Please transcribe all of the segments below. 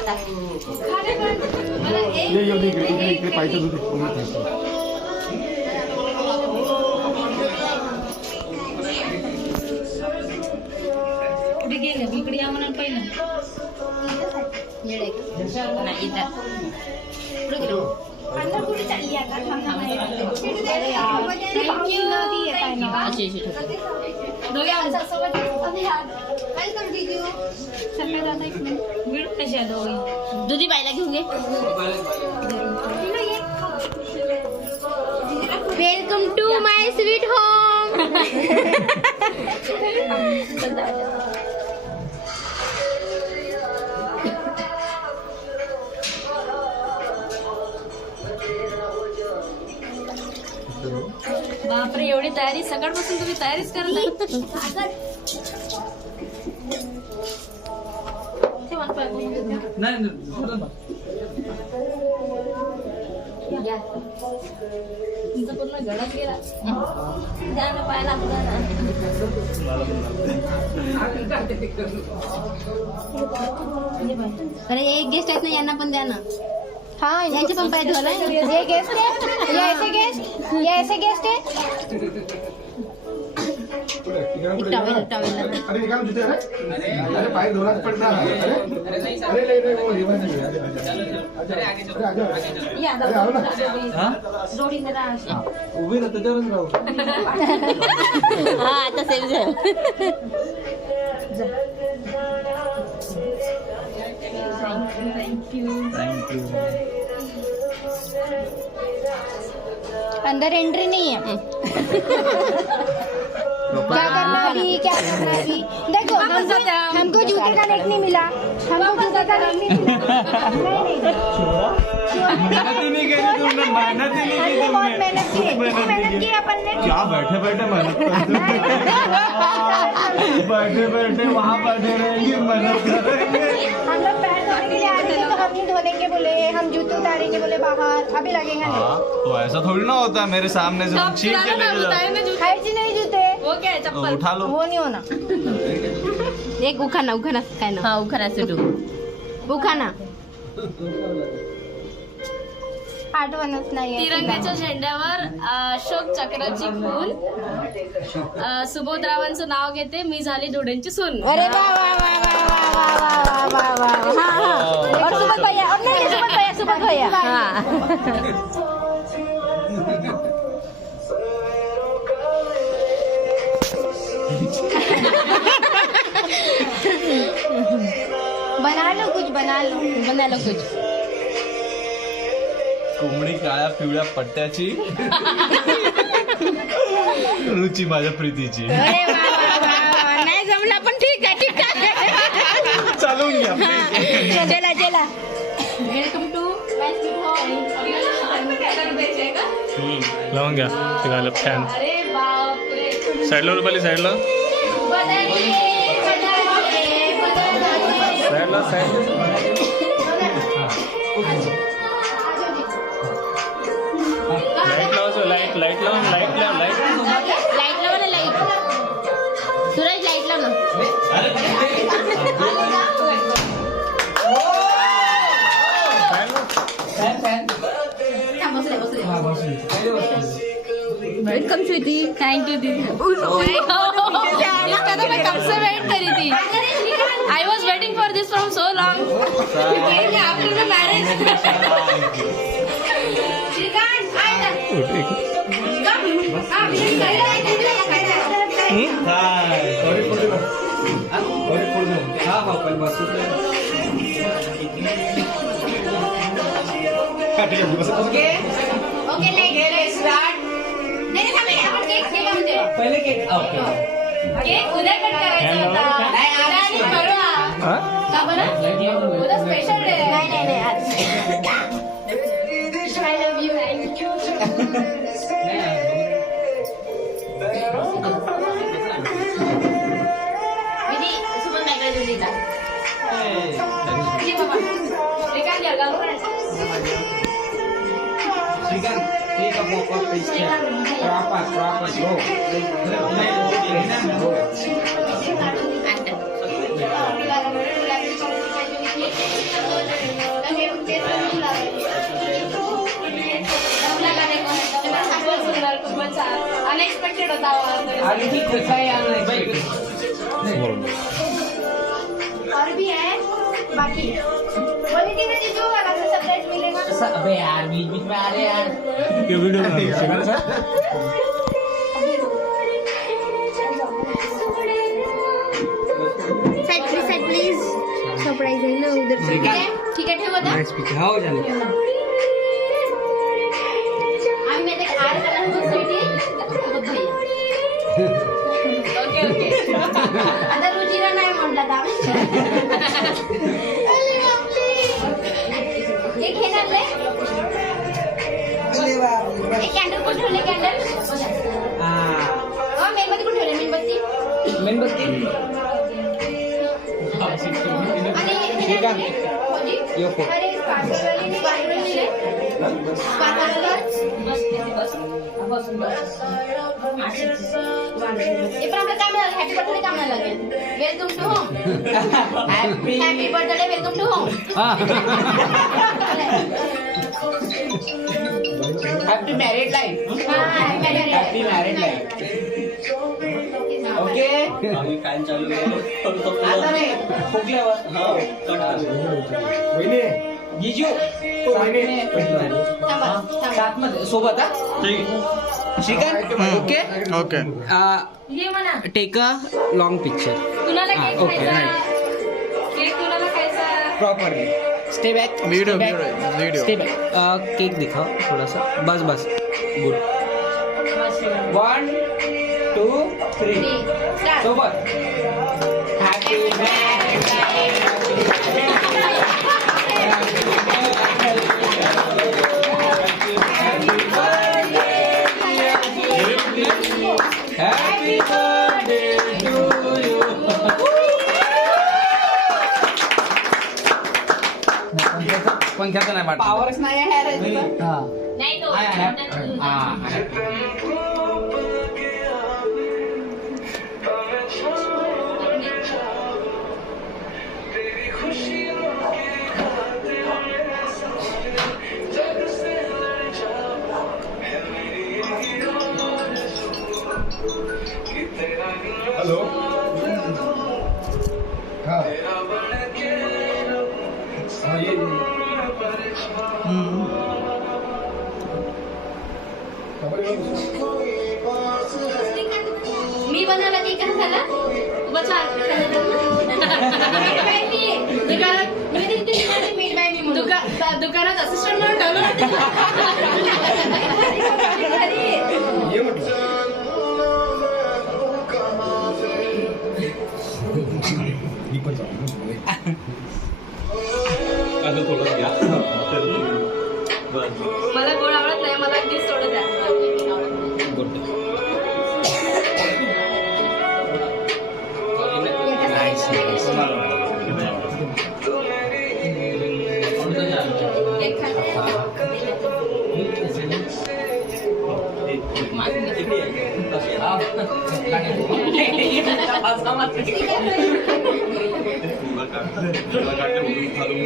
आता इकडे पाहिजे कुठे गेले इकडे या म्हणा पहिलं नाही इथं पुढे गेलो कुठे चालली आता दोघे कशी आहे दोघे दुधी बाईला घेऊन घे welcome to my sweet home. बापरे एवढी तयारी सकाळपासून तुम्ही तयारीच करता तुमचा पूर्ण गडच गेला जाणं पाहायला अरे एक गेस्ट आहेत ना यांना पण द्या ना. हाँ यांचे पण पाय धुवायला ये गेस्ट है ये ऐसे गेस्ट है टॉवेल अरे निकाल जूते अरे पाय धोना पड़ना अरे वो ये मत अरे आओ ना जोडी जरा उभी ना त्याच्यावरच राहू हा आता सेव झालं थैंक यू अंदर एंट्री नहीं है. क्या करना अभी देखो हमको जूते का नेट नहीं मिला. हमको जूते का नेट नहीं मिला. मेहनत ही नहीं करी तुमने मेहनत ही नहीं की बहुत तुमने मेहनत की मेहनत की अपन ने. क्या बैठे बैठे मेहनत बैठे बैठे वहाँ बैठे रहेंगे मेहनत करेंगे. हम लोग पैर धोने के लिए आ रहे थे तो हम नहीं धोने के बोले हम जूते उतारेंगे बोले बाहर अभी लगेगा नहीं. हाँ तो ऐसा थोड़ी ना होता है मेरे सामने से तुम छीन के लेके जाओ. हाइट जी नहीं जूते वो क्या है तो चप्पल उठा लो. वो नहीं होना. एक उखाना काय ना हा उखाना सुटू उखाना आठवणच नाही. तिरंग्याच्या झेंड्यावर अशोक चक्राची खून सुबोधरावांचं नाव घेते मी झाली धुड्यांची सून. अरे वाह वाह वाह वाह वाह वाह वाह वाह. हाँ हाँ और सुबह भैया और नहीं सुबह भैया हाँ. बना लो कुछ. कोंबडी काळ्या पिवळ्या पट्ट्याची रुची माझ्या प्रीतीची. अरे वाह वाह वाह वाह. नाही जमला पण ठीक आहे चालून घ्या. चला वेलकम टू लावून घ्या ते घालत फॅन अरे बापरे साईडला रुपाली साईडला साईड लाईट लावा ना लाईट सूरज लाईट लाव ना. वेलकम स्वीटी थैंक यू दीदी. मैं कब से वेट करी थी. I was waiting for this from so long after the marriage. Okay let's start. नहीं अपन केक बनवून दे. पहिले केक केक उद्या कट करायचा होता. नाही परवा का बरं उद्या स्पेशल डे. नाही आज. I love you. विधी सुमन बाईकडे देऊ दे. बाबा श्रीकांत या घालून Shrikant cake pop up pastry proper लो Thank you. हे तेच म्हणून लावायचे. आपल्याला नाही कोणाचं. खूपच सुंदर, खूपच छान. अनएक्सपेक्टेड होता आवाज. आणि ती कसं आहे अनएक्सपेक्टेड. और भी है बाकी बोली थी ना जीजू अलग से सरप्राइज मिलेगा. अबे यार बीच बीच में आ रहे यार. ये वीडियो बना सर. साइड प्लीज सरप्राइज है ना उधर से. ठीक है ठेव आता. हो झालं. आम्ही मी ते ऍड करायला स्वीटी ओके ओके. आता रुचिरा नाही म्हटलं तर एक हे टाकले एक कॅन्डल कुठे ठेवले कॅन्डल मेणबत्ती कुठे ठेवले मेणबत्ती मेणबत्ती. आणि ठीक आहे. होजी? यो फो. अरे स्पार्कलवाली स्पार्कल दिले हे पण आपलं काम हॅपी बर्थडे काम नाही लागेल. Welcome to home. Happy birthday welcome to home. Happy married life. Happy married life. Okay. आता नाही फुगल्यावर. जीजू साथ मध्ये सोबत. Shrikant okay okay. ये म्हणा. Take a long picture. कुणाला हा, केक ओके, खायचा? केक कुणाला खायचा? Properly. Stay back. Video stay back. Cake दिखाओ थोड़ा सा. बस बस गुड. 1 2 3 सोबत. Happy happy birthday to you. पंख्याचा नाही वाटत. पावरच नाही आहे रे तुझा. हा. नाही तो. हॅलो. हा ये मी बनवला की काय झाला खूपच छान. दुकानात असिस्टंट म्हणून ठेवलं. ये म्हटलं. मला गोड आवडत नाही. मला अगदी सोडत आहे.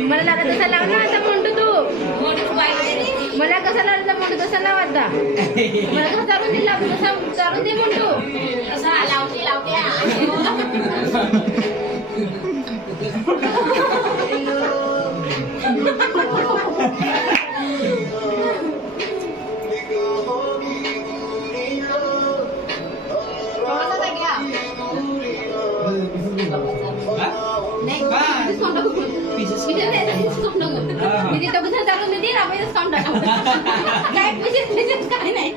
मला लागत तसा लाव ना आता म्हणतो तू मला कसा लावला म्हणतो तसा लाव आता मला कसं चालून दिला तसा चालून दे म्हणतो असा लावते लावते. काय नाही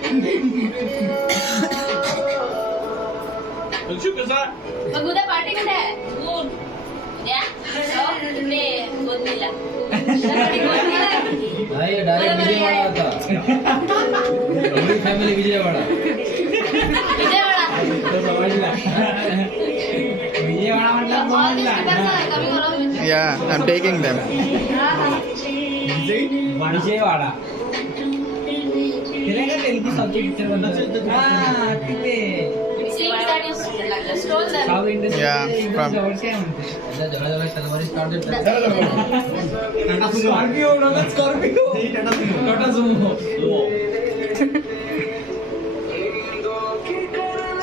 मग उद्या पार्टी कुठे आहे? उद्या तिकडे गोदनीला. फॅमिली विजयवाडा. विजयवाडा. विजयवाडा म्हटलं कमी करून. Yeah, I'm taking them. Vijayawada. तिला काय तेलगू सब्जेक्ट पिक्चर हा तिथे स्टोल साऊथ इंडस्ट्री Yeah, from- जवळचे आहे म्हणते. चला स्कॉर्पिओ नव्हे स्कॉर्पिओ टाटा सुमो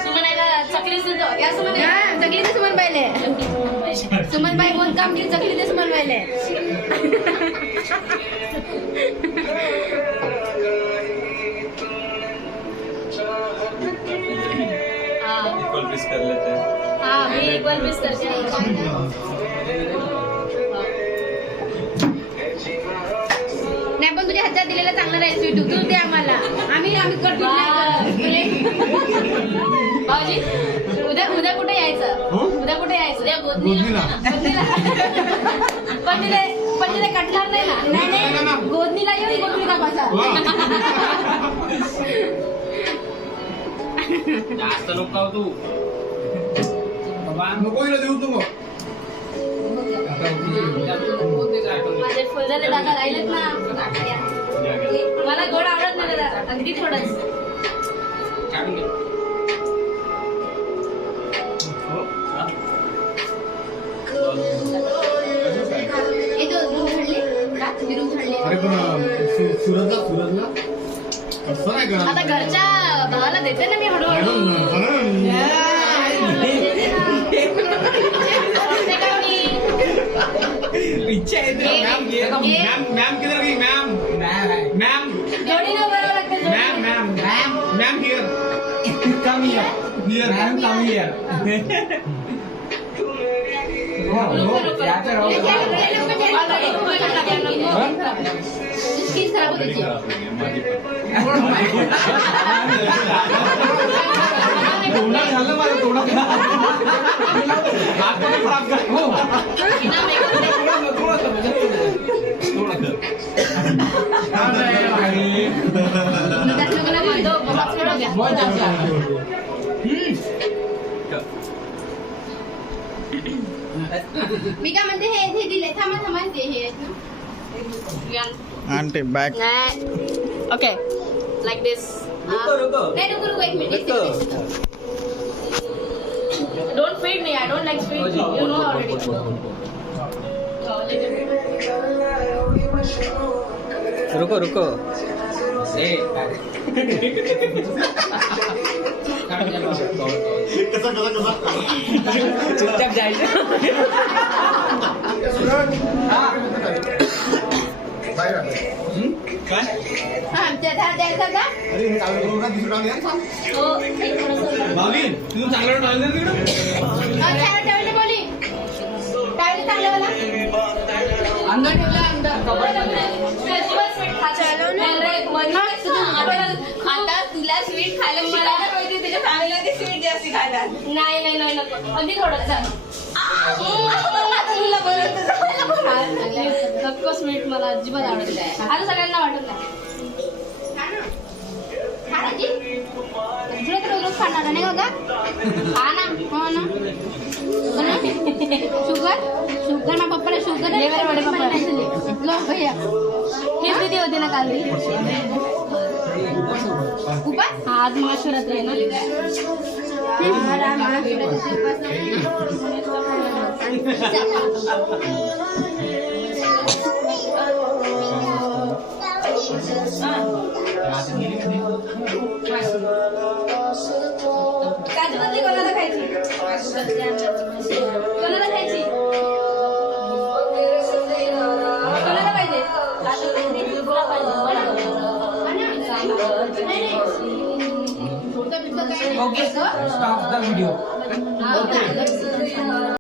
सुमनाला चकली सुद्धा या सुमन हा, चकली ते सुमन पाहिले सुमन बाई कोण काम केली चकली ते सुमन पाहिले इक्वल पीस कर लेते हैं. हा मी एक वर मिस करते नाही पण तुझ्या हातात दिलेला चांगला राहील स्वीट तू दे आम्हाला आम्ही कट भाऊजी उद्या उद्या कुठे यायचं उद्या कुठे यायचं उद्या गोदनीला. पण तिथे कटणार नाही ना नाही गोदनीला येऊन गोदनी कापायचा जास्त नको तू नको हिला देऊ तू मग. माझे फुलझाडे दादा राहिलेत ना मला गोड आवडत नाही दादा अगदी थोडंच हे तो रूम झाडली रात्री रूम झाडली अरे पण सूरजला असं नाही का आता घरच्या भावाला देते ना मी हळूहळू ते काय मी इच्छा येते मॅम किधर गई मॅम मॅम जोडीनं बरोबर लागते ma'am ma'am ma'am here come here ma'am come here skin खराब होती तोंडात झालं मला तोंडात हात पण खराब कर हो मी काय म्हणते हे दिले थांबा ते हे आंटी बॅक ओके लाईक दिस नाही रुको एक minute don't feed me I don't like feed you know already रुको रुको. चुपचाप जायचं काय हा द्यायचा का अरे हे चालू हो एक थोडंसं भावी तू चांगलं टाळलं तिकडं त्यावेळेला बोली त्यावेळेला चांगलं मला अंदर ठेवला अंदर आता तुला स्वीट खायला मला माहिती तुझ्या फॅमिलीमध्ये स्वीट जास्त खायला नाही नको अगदी थोडं नको स्वीट मला अजिबात आवडत नाही आता सगळ्यांना वाटत नाही तुला तर रोज खाणार नाही बघा हा ना हो ना शुगर ना पप्पाला शुगर वडे पप्पा लोक भैया हेच दिदी होती ना काल उपास आज महाशिवरात्री आहे ना काजू कतली कोणाला खायची कोणाला खायची कोणाला पाहिजे तुला पाहिजे ओके स्टॉप द व्हिडिओ